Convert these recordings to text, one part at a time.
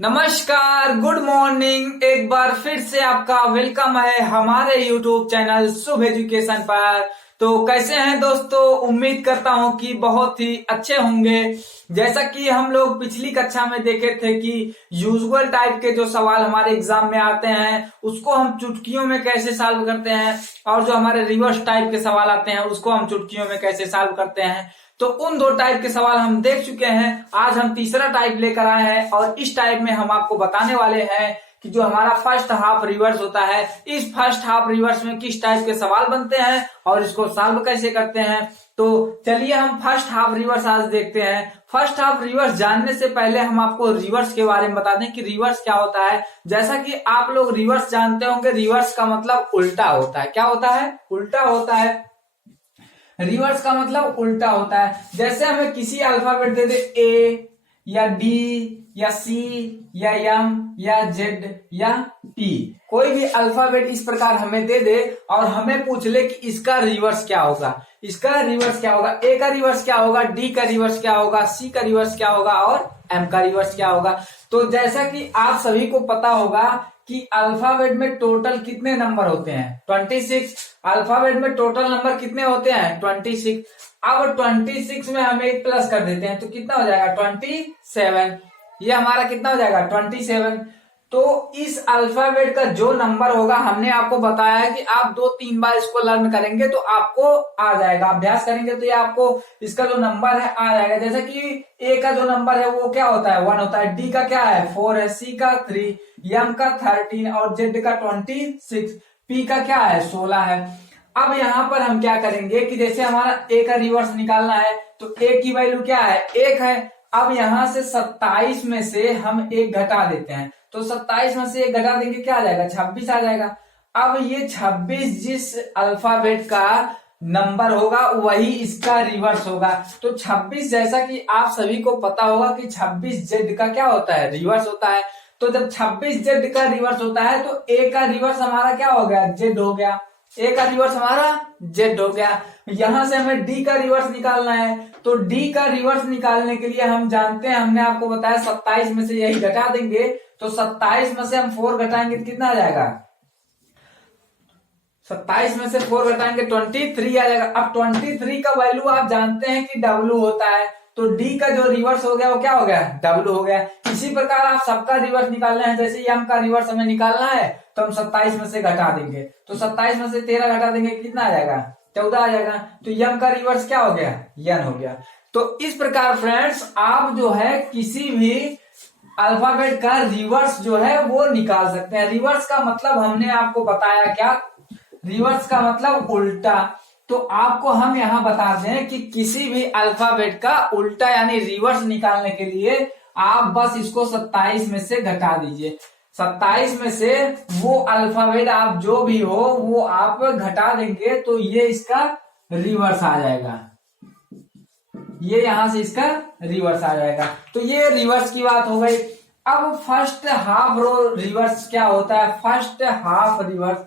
नमस्कार, good morning. एक बार फिर से आपका वेलकम है हमारे यूट्यूब चैनल शुभ एजुकेशन पर। तो कैसे हैं दोस्तों? उम्मीद करता हूं कि बहुत ही अच्छे होंगे। जैसा कि हम लोग पिछली कक्षा में देखे थे कि यूजुअल टाइप के जो सवाल हमारे एग्जाम में आते हैं उसको हम चुटकियों में कैसे सॉल्व करते हैं, और जो हमारे रिवर्स टाइप के सवाल आते हैं उसको हम चुटकियों में कैसे सॉल्व करते हैं। तो उन दो टाइप के सवाल हम देख चुके हैं। आज हम तीसरा टाइप लेकर आए हैं और इस टाइप में हम आपको बताने वाले हैं कि जो हमारा फर्स्ट हाफ रिवर्स होता है, इस फर्स्ट हाफ रिवर्स में किस टाइप के सवाल बनते हैं और इसको सॉल्व कैसे करते हैं। तो चलिए हम फर्स्ट हाफ रिवर्स आज देखते हैं। फर्स्ट हाफ रिवर्स जानने से पहले हम आपको रिवर्स के बारे में बता दें कि रिवर्स क्या होता है। जैसा कि आप लोग रिवर्स जानते होंगे, रिवर्स का मतलब उल्टा होता है। क्या होता है? उल्टा होता है। रिवर्स का मतलब उल्टा होता है। जैसे हमें किसी अल्फाबेट दे दे, ए या डी या सी या एम या जेड या टी, कोई भी अल्फाबेट इस प्रकार हमें दे दे और हमें पूछ ले कि इसका रिवर्स क्या होगा। इसका रिवर्स क्या होगा? ए का रिवर्स क्या होगा, डी का रिवर्स क्या होगा, सी का रिवर्स क्या होगा और एम का रिवर्स क्या होगा। तो जैसा कि आप सभी को पता होगा कि अल्फाबेट में टोटल कितने नंबर होते हैं? 26। अल्फाबेट में टोटल नंबर कितने होते हैं? 26। अब 26 में हम एक प्लस कर देते हैं तो कितना हो जाएगा? 27। ये हमारा कितना हो जाएगा? 27। तो इस अल्फाबेट का जो नंबर होगा, हमने आपको बताया है कि आप 2-3 बार इसको लर्न करेंगे तो आपको आ जाएगा। अभ्यास करेंगे तो ये आपको इसका जो नंबर है आ जाएगा। जैसे कि ए का जो नंबर है वो क्या होता है? 1 होता है। डी का क्या है? 4 है। सी का 3, एम का 13 और जेड का 26, पी का क्या है? 16 है। अब यहाँ पर हम क्या करेंगे कि जैसे हमारा ए का रिवर्स निकालना है तो ए की वैल्यू क्या है? 1 है। अब यहां से 27 में से हम एक घटा देते हैं तो 27 में से एक घटा देंगे, क्या आ जाएगा? 26 आ जाएगा। अब ये 26 जिस अल्फाबेट का नंबर होगा वही इसका रिवर्स होगा। तो 26, जैसा कि आप सभी को पता होगा कि 26 जेड का क्या होता है? रिवर्स होता है। तो जब 26 जेड का रिवर्स होता है तो ए का रिवर्स हमारा क्या हो गया? जेड हो गया। ए का रिवर्स हमारा जेड हो गया। यहां से हमें डी का रिवर्स निकालना है तो डी का रिवर्स निकालने के लिए हम जानते हैं, हमने आपको बताया 27 में से यही घटा देंगे। तो 27 में से हम 4 घटाएंगे तो कितना आ जाएगा? 27 में से 4 घटाएंगे 23 आ जाएगा। अब 23 का वैल्यू आप जानते हैं कि डब्ल्यू होता है। तो डी का जो रिवर्स हो गया वो क्या हो गया? डब्ल्यू हो गया। इसी प्रकार आप सबका रिवर्स निकालना है। जैसे एम का रिवर्स हमें निकालना है तो हम 27 में से घटा देंगे तो 27 में से 13 घटा देंगे, कितना आ जाएगा? 14 आ जाएगा। तो एम का रिवर्स क्या हो गया? एन हो गया। तो इस प्रकार फ्रेंड्स आप जो है किसी भी अल्फाबेट का रिवर्स जो है वो निकाल सकते हैं। रिवर्स का मतलब हमने आपको बताया क्या? रिवर्स का मतलब उल्टा। तो आपको हम यहाँ बता दें कि किसी भी अल्फाबेट का उल्टा यानी रिवर्स निकालने के लिए आप बस इसको 27 में से घटा दीजिए। 27 में से वो अल्फाबेट आप जो भी हो वो आप घटा देंगे तो ये इसका रिवर्स आ जाएगा। ये यहां से इसका रिवर्स आ जाएगा। तो ये रिवर्स की बात हो गई। अब फर्स्ट हाफ रिवर्स क्या होता है? First half reverse,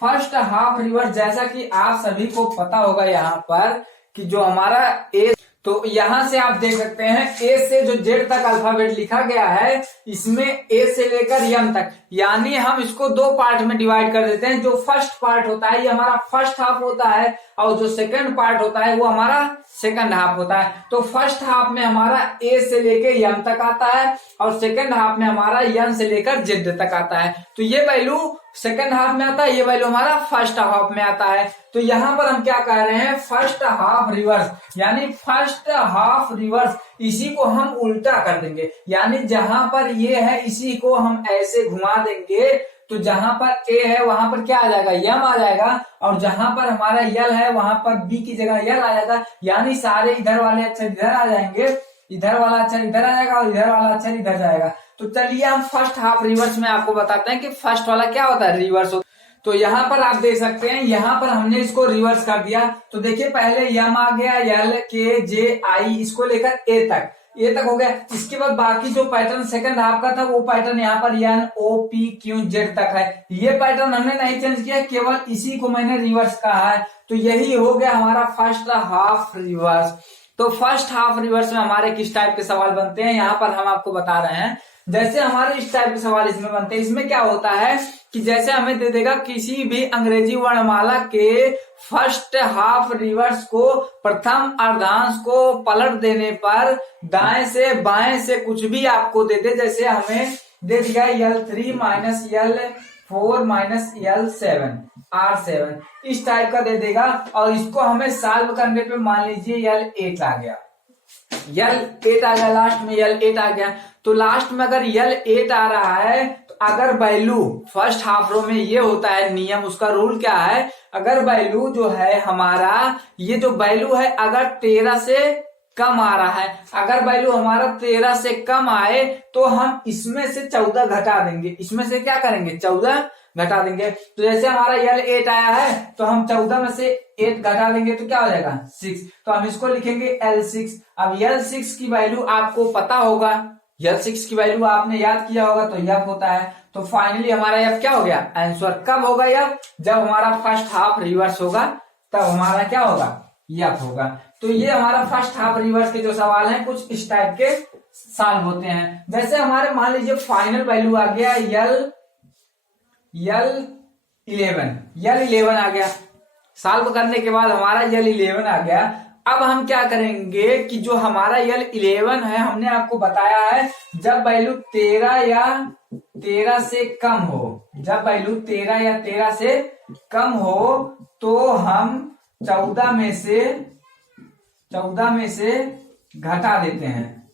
first half reverse जैसा कि आप सभी को पता होगा यहाँ पर कि जो हमारा ए, तो यहां से आप देख सकते हैं ए से जो जेड तक अल्फाबेट लिखा गया है इसमें ए से लेकर एम तक, यानी हम इसको 2 पार्ट में डिवाइड कर देते हैं। जो फर्स्ट पार्ट होता है ये हमारा फर्स्ट हाफ होता है और जो सेकंड पार्ट होता है वो हमारा सेकंड हाफ होता है। तो फर्स्ट हाफ में हमारा ए से लेकर एम तक आता है और सेकंड हाफ में हमारा एन से लेकर जेड तक आता है। तो ये वैल्यू सेकंड हाफ में आता है, ये वैल्यू हमारा फर्स्ट हाफ में आता है। तो यहां पर हम क्या कह रहे हैं? फर्स्ट हाफ रिवर्स, यानी फर्स्ट हाफ रिवर्स, इसी को हम उल्टा कर देंगे। यानी जहां पर ये है इसी को हम ऐसे घुमा देंगे तो जहां पर ए है वहां पर क्या आ जाएगा? एम आ जाएगा और जहां पर हमारा यल है वहां पर बी की जगह यल आ जाएगा। यानी सारे इधर वाले अक्षर इधर आ जाएंगे, इधर वाला अक्षर इधर आ जाएगा और इधर वाला अक्षर इधर जाएगा। तो चलिए हम फर्स्ट हाफ रिवर्स में आपको बताते हैं कि फर्स्ट वाला क्या होता है? रिवर्स होता है। तो यहाँ पर आप देख सकते हैं, यहाँ पर हमने इसको रिवर्स कर दिया। तो देखिए पहले एम आ गया, एल के जे आई, इसको लेकर ए तक हो गया। इसके बाद बाकी जो पैटर्न सेकंड हाफ का था वो पैटर्न यहाँ पर N O P Q Z तक है। ये पैटर्न हमने नहीं चेंज किया, केवल इसी को मैंने रिवर्स कहा है। तो यही हो गया हमारा फर्स्ट हाफ रिवर्स। तो फर्स्ट हाफ रिवर्स में हमारे किस टाइप के सवाल बनते हैं यहाँ पर हम आपको बता रहे हैं। जैसे हमारे इस टाइप के सवाल इसमें बनते हैं, इसमें क्या होता है कि जैसे हमें दे देगा किसी भी अंग्रेजी वर्णमाला के फर्स्ट हाफ रिवर्स को प्रथम अर्धांश को पलट देने पर दाएं से बाएं से कुछ भी आपको दे दे, जैसे हमें दे दिया L3 minus L4 minus L7 R7 इस टाइप का दे देगा, और इसको हमें सॉल्व करने पे मान लीजिए L8 आ गया, L8 आ गया, लास्ट में L8 आ गया। तो लास्ट में अगर L8 आ रहा है तो अगर वैल्यू फर्स्ट हाफ रो में ये होता है नियम, उसका रूल क्या है, अगर वैल्यू जो है हमारा ये जो वैल्यू है अगर 13 से कम आ रहा है, अगर वैल्यू हमारा 13 से कम आए तो हम इसमें से 14 घटा देंगे, इसमें से क्या करेंगे 14 घटा देंगे। तो जैसे हमारा L8 आया है तो हम 14 में से 8 घटा देंगे तो क्या हो जाएगा 6, तो हम इसको लिखेंगे L6। अब L6 की वैल्यू आपको पता होगा, L6 की वैल्यू आपने याद किया होगा तो F होता है। तो फाइनली हमारा F क्या हो गया आंसर। कब होगा F, जब हमारा फर्स्ट हाफ रिवर्स होगा तब हमारा क्या होगा F होगा। तो ये हमारा फर्स्ट हाफ रिवर्स के जो सवाल हैं कुछ इस टाइप के सॉल्व होते हैं। जैसे हमारे मान लीजिए फाइनल वैल्यू आ गया L11 आ गया, सॉल्व करने के बाद हमारा L11 आ गया। अब हम क्या करेंगे कि जो हमारा L11 है हमने आपको बताया है जब वैल्यू 13 या 13 से कम हो, जब वैल्यू 13 या 13 से कम हो तो हम 14 में से घटा देते हैं,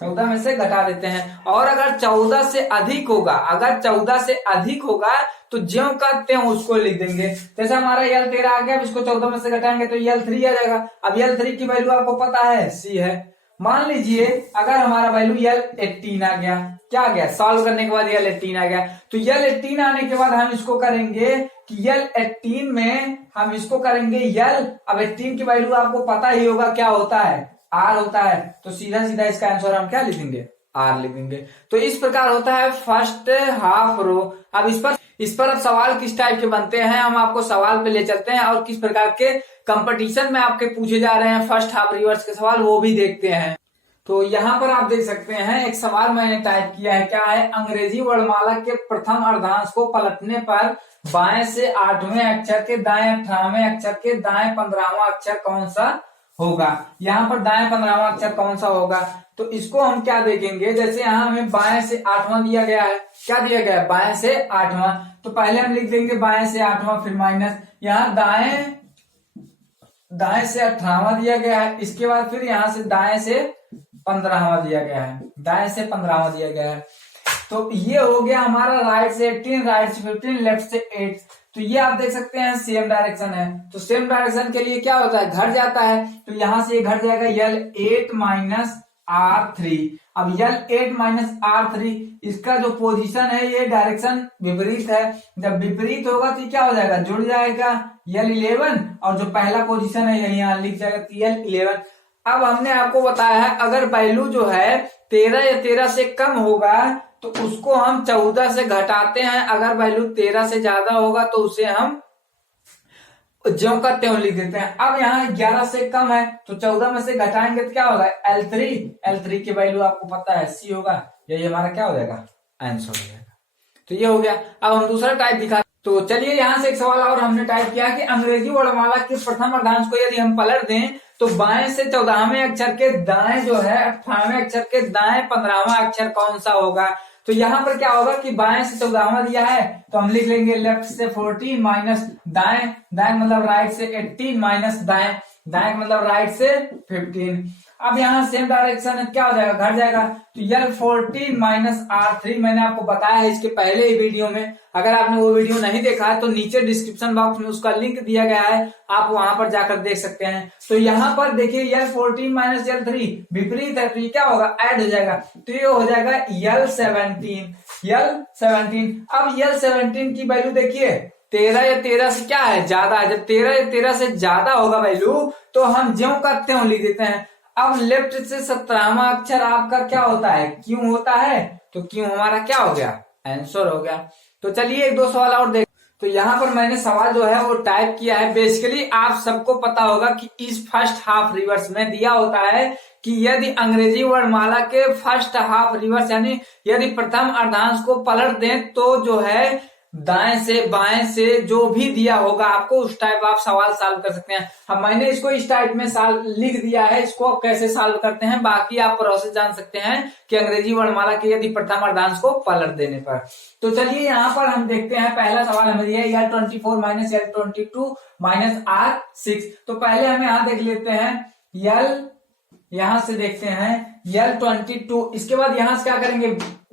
14 में से घटा देते हैं। और अगर 14 से अधिक होगा, अगर 14 से अधिक होगा तो ज्यों का त्यों उसको लिख देंगे। जैसे हमारा L13 आ गया, अब इसको 14 में से घटाएंगे तो L3 आ जाएगा। अब L3 की वैल्यू आपको पता है C है। मान लीजिए अगर हमारा वैल्यू L18 आ गया, क्या आ गया सॉल्व करने के बाद L18 आ गया, तो L18 आने के बाद हम इसको करेंगे कि L18 में हम इसको करेंगे अब 18 की वैल्यू आपको पता ही होगा क्या होता है R होता है, तो सीधा सीधा इसका आंसर हम क्या लिखेंगे R लिखेंगे। तो इस प्रकार होता है फर्स्ट हाफ रो। अब इस पर अब सवाल किस टाइप के बनते हैं हम आपको सवाल पे ले चलते हैं और किस प्रकार के कंपटीशन में आपके पूछे जा रहे हैं फर्स्ट हाफ रिवर्स के सवाल वो भी देखते हैं। तो यहाँ पर आप देख सकते हैं एक सवाल मैंने टाइप किया है, क्या है, अंग्रेजी वर्णमाला के प्रथम अर्धांश को पलटने पर बाएं से 8वें अक्षर के दाएं 18वें अक्षर के दाएं 15वां अक्षर कौन सा होगा। यहाँ पर दाएं 15वां अक्षर कौन सा होगा, तो इसको हम क्या देखेंगे, जैसे यहाँ हमें बाएं से 8वां दिया गया है, क्या दिया गया है बाएं से 8वां, तो पहले हम लिख देंगे बाएं से 8वां, फिर माइनस, यहाँ दाएं से 18वां दिया गया है, इसके बाद फिर यहाँ से दाएं से 15वां दिया गया है, दाएं से 15वां दिया गया है। तो ये हो गया हमारा राइट से 18, राइट से 15, लेफ्ट से 8। तो ये आप देख सकते हैं सेम डायरेक्शन है, तो सेम डायरेक्शन के लिए क्या होता है घट जाता है, तो यहां से ये घट जाएगा L8 माइनस R3। अब L8 माइनस R3 इसका जो पोजीशन है ये डायरेक्शन विपरीत है, जब विपरीत होगा तो क्या हो जाएगा जुड़ जाएगा L11 और जो पहला पोजीशन है यही यहाँ लिख जाएगा L11। अब हमने आपको बताया है अगर वैल्यू जो है 13 या 13 से कम होगा तो उसको हम 14 से घटाते हैं, अगर वैल्यू 13 से ज्यादा होगा तो उसे हम ज्यों का त्यों लिख देते हैं। अब यहाँ 11 से कम है तो 14 में से घटाएंगे तो क्या होगा L3 की वैल्यू आपको पता है C होगा, यही हमारा क्या हो जाएगा आंसर हो जाएगा। तो ये हो गया। अब हम दूसरा टाइप दिखा, तो चलिए यहाँ से एक सवाल और हमने टाइप किया कि अंग्रेजी वर्णमाला के प्रथम अर्धांश को यदि हम पलट दें तो बाएं से 14वें अक्षर के दाएं जो है 18वें अक्षर के दाएं 15वां अक्षर कौन सा होगा। तो यहाँ पर क्या होगा कि बाएं से 14वां दिया है तो हम लिख लेंगे लेफ्ट से 14 माइनस दाएं मतलब राइट से 18 माइनस दाएं मतलब राइट से 15। अब यहाँ सेम डायरेक्शन क्या हो जाएगा घट जाएगा, तो L14 माइनस R3 मैंने आपको बताया है इसके पहले ही वीडियो में, अगर आपने वो वीडियो नहीं देखा है तो नीचे डिस्क्रिप्शन बॉक्स में उसका लिंक दिया गया है, आप वहां पर जाकर देख सकते हैं। तो यहाँ पर देखिए L14 माइनस L3 विपरीत है तो ये क्या होगा ऐड हो जाएगा, तो ये हो जाएगा L17। अब L17 की वैल्यू देखिए 13 या 13 से क्या है ज्यादा है, जब 13 या 13 से ज्यादा होगा वैल्यू तो हम ज्यों का त्यों लिख देते हैं। अब लेफ्ट से 17वां अक्षर आपका क्या होता है क्यों होता है, तो क्यों हमारा क्या हो गया आंसर हो गया। तो चलिए एक दो सवाल और देख, तो यहाँ पर मैंने सवाल जो है वो टाइप किया है। बेसिकली आप सबको पता होगा कि इस फर्स्ट हाफ रिवर्स में दिया होता है कि यदि अंग्रेजी वर्णमाला के फर्स्ट हाफ रिवर्स यानी यदि प्रथम अर्धांश को पलट दें तो जो है दाएं से बाएं से जो भी दिया होगा आपको उस टाइप आप सवाल सॉल्व कर सकते हैं। अब मैंने इसको इस टाइप में लिख दिया है, इसको आप कैसे सॉल्व करते हैं बाकी आप प्रोसेस जान सकते हैं कि अंग्रेजी वर्णमाला के यदि प्रथम अर्धांश को पलट देने पर। तो चलिए यहाँ पर हम देखते हैं, पहला सवाल हमें दिया है L24 minus L22 minus R6। तो पहले हम यहाँ देख लेते हैं यहां से देखते हैं L22। इसके बाद यहां से क्या करेंगे,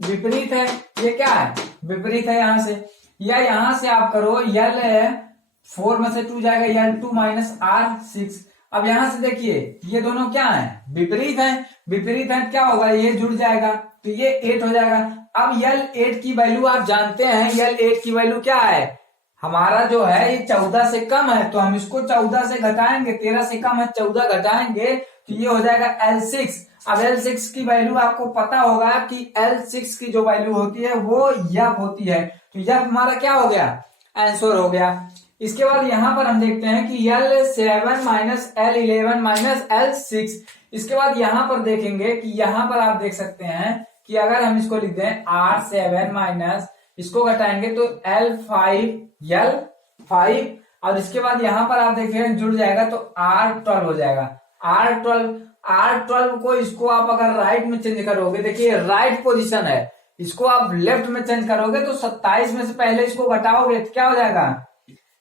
विपरीत है, ये क्या है विपरीत है यहाँ से, या यहां से आप करो L4 में से 2 जाएगा L2 माइनस R6। अब यहां से देखिए ये दोनों क्या है विपरीत है, विपरीत है क्या होगा ये जुड़ जाएगा तो ये 8 हो जाएगा। अब L8 की वैल्यू आप जानते हैं, L8 की वैल्यू क्या है हमारा जो है ये 14 से कम है, तो हम इसको 14 से घटाएंगे, 13 से कम है 14 घटाएंगे तो ये हो जाएगा L6। अब L6 की वैल्यू आपको पता होगा कि L6 की जो वैल्यू होती है वो यफ होती है, तो यफ हमारा क्या हो गया आंसर हो गया। इसके बाद यहां पर हम देखते हैं कि L7 minus L11 minus L6। इसके बाद यहां पर देखेंगे कि यहां पर आप देख सकते हैं कि अगर हम इसको लिख दें R7 माइनस इसको घटाएंगे तो L5 और इसके बाद यहां पर आप देखेंगे जुड़ जाएगा तो R12 हो जाएगा। R12 को इसको आप अगर राइट में चेंज करोगे, देखिए राइट पोजीशन है, इसको आप लेफ्ट में चेंज करोगे तो 27 में से पहले इसको घटाओगे तो क्या हो जाएगा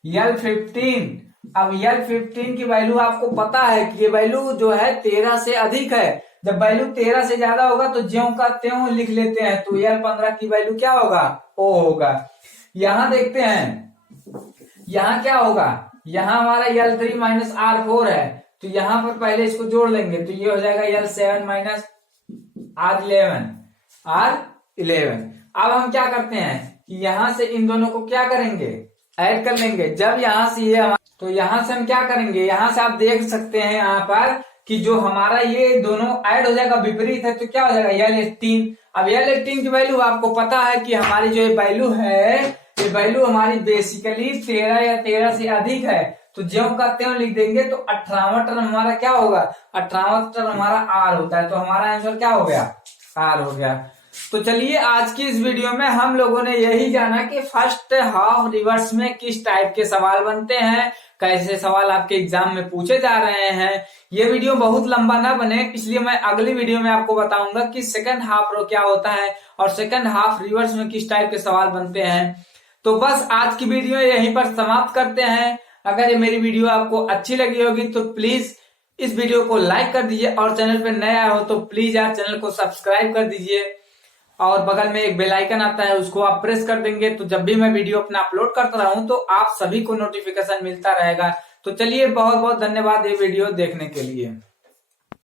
L15। अब L15 की वैल्यू आपको पता है कि ये वैल्यू जो है 13 से अधिक है, जब वैल्यू 13 से ज्यादा होगा तो ज्यों का त्यों लिख लेते हैं, तो L15 की वैल्यू क्या होगा O होगा। यहां देखते हैं यहां क्या होगा, यहां हमारा L3 माइनस R4 है, तो यहां पर पहले इसको जोड़ लेंगे तो ये हो जाएगा L7 माइनस R11। अब हम क्या करते हैं कि यहां से इन दोनों को क्या करेंगे ऐड कर लेंगे। जब यहां से ये तो यहां से हम क्या करेंगे, यहां से आप देख सकते हैं यहाँ पर कि जो हमारा ये दोनों ऐड हो जाएगा विपरीत है तो क्या हो जाएगा L18। अब L18 की वैल्यू आपको पता है कि हमारी जो वैल्यू है ये वैल्यू हमारी बेसिकली 13 या 13 से अधिक है, तो ज्यों का त्यों लिख देंगे तो 18वां टर्म हमारा क्या होगा, 18वां टर्म हमारा R होता है, तो हमारा आंसर क्या हो गया R हो गया। तो चलिए आज की इस वीडियो में हम लोगों ने यही जाना कि फर्स्ट हाफ रिवर्स में किस टाइप के सवाल बनते हैं, कैसे सवाल आपके एग्जाम में पूछे जा रहे हैं। ये वीडियो बहुत लंबा ना बने इसलिए मैं अगली वीडियो में आपको बताऊंगा कि सेकंड हाफ रो क्या होता है और सेकंड हाफ रिवर्स में किस टाइप के सवाल बनते हैं। तो बस आज की वीडियो यहीं पर समाप्त करते हैं। अगर ये मेरी वीडियो आपको अच्छी लगी होगी तो प्लीज इस वीडियो को लाइक कर दीजिए और चैनल पे नए आए हो तो प्लीज यार चैनल को सब्सक्राइब कर दीजिए और बगल में एक बेल आइकन आता है उसको आप प्रेस कर देंगे तो जब भी मैं वीडियो अपना अपलोड करता रहूं तो आप सभी को नोटिफिकेशन मिलता रहेगा। तो चलिए बहुत बहुत धन्यवाद ये वीडियो देखने के लिए।